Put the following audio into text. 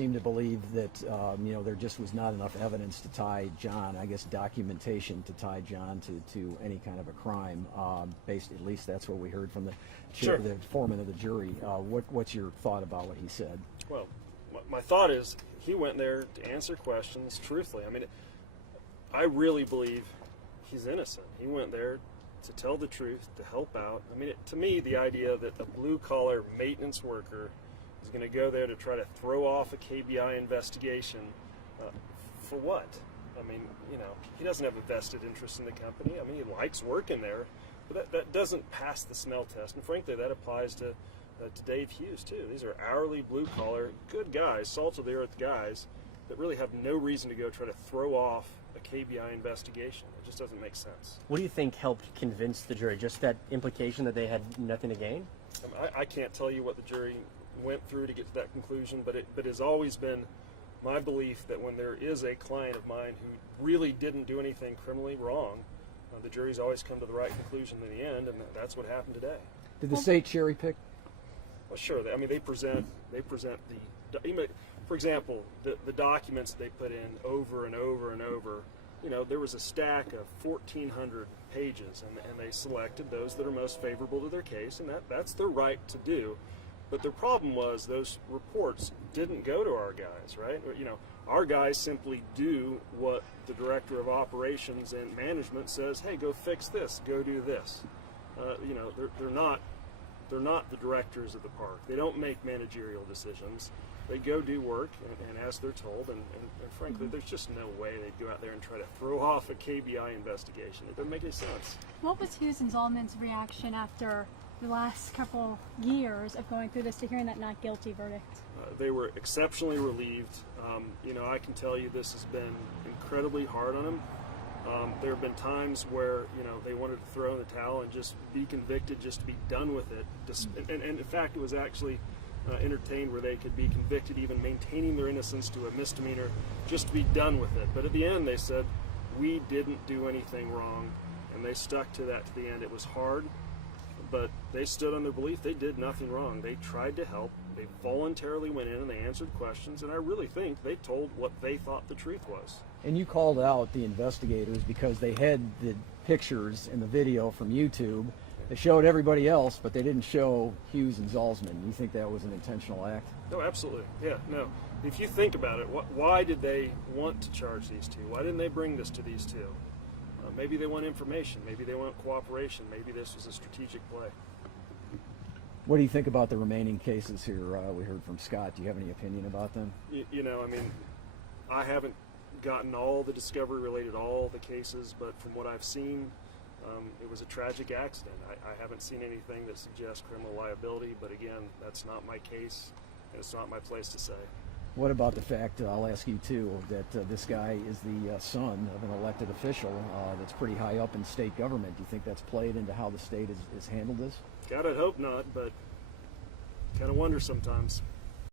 seem to believe that there just was not enough evidence to tie John, I guess documentation to tie John to any kind of a crime. Based, at least that's what we heard from the the foreman of the jury. What's your thought about what he said? Well, my thought is he went there to answer questions truthfully. I mean, I really believe he's innocent. He went there to tell the truth, to help out. I mean, to me, the idea that a blue-collar maintenance worker is going to go there to try to throw off a KBI investigation, for what? I mean, he doesn't have a vested interest in the company. I mean, he likes working there, but that doesn't pass the smell test. And frankly, that applies to Dave Hughes, too. These are hourly, blue-collar, good guys, salt-of-the-earth guys that really have no reason to go try to throw off a KBI investigation. It just doesn't make sense. What do you think helped convince the jury? Just that implication that they had nothing to gain? I can't tell you what the jury went through to get to that conclusion, but it has always been my belief that when there is a client of mine who really didn't do anything criminally wrong, the jury's always come to the right conclusion in the end, and that's what happened today. Did the state cherry pick? Well, sure. I mean, they present the, for example, the documents they put in over and over and over. There was a stack of 1,400 pages, and they selected those that are most favorable to their case, and that's their right to do. But their problem was those reports didn't go to our guys, right? Our guys simply do what the director of operations and management says. Hey, go fix this. Go do this. They're not the directors of the park. They don't make managerial decisions. They go do work and as they're told, and frankly, there's just no way they'd go out there and try to throw off a KBI investigation. It doesn't make any sense. What was Hughes and Zalsman's reaction after the last couple years of going through this to hearing that not guilty verdict? They were exceptionally relieved. I can tell you this has been incredibly hard on them. There have been times where they wanted to throw in the towel and just be convicted, just to be done with it. And in fact, it was actually entertained where they could be convicted, even maintaining their innocence to a misdemeanor, just to be done with it. But at the end, they said, we didn't do anything wrong, and they stuck to that to the end. It was hard, but they stood on their belief. They did nothing wrong. They tried to help. They voluntarily went in and they answered questions, and I really think they told what they thought the truth was. And you called out the investigators because they had the pictures and the video from YouTube. They showed everybody else, but they didn't show Hughes and Zalsman. You think that was an intentional act? No, absolutely. Yeah, no. If you think about it, why did they want to charge these two? Why didn't they bring this to these two? Maybe they want information. Maybe they want cooperation. Maybe this was a strategic play. What do you think about the remaining cases here? We heard from Scott. Do you have any opinion about them? I haven't gotten all the discovery related to all the cases, but from what I've seen, it was a tragic accident. I haven't seen anything that suggests criminal liability, but again, that's not my case, and it's not my place to say. What about the fact, I'll ask you too, that this guy is the son of an elected official that's pretty high up in state government? Do you think that's played into how the state has handled this? God, I'd hope not, but kind of wonder sometimes.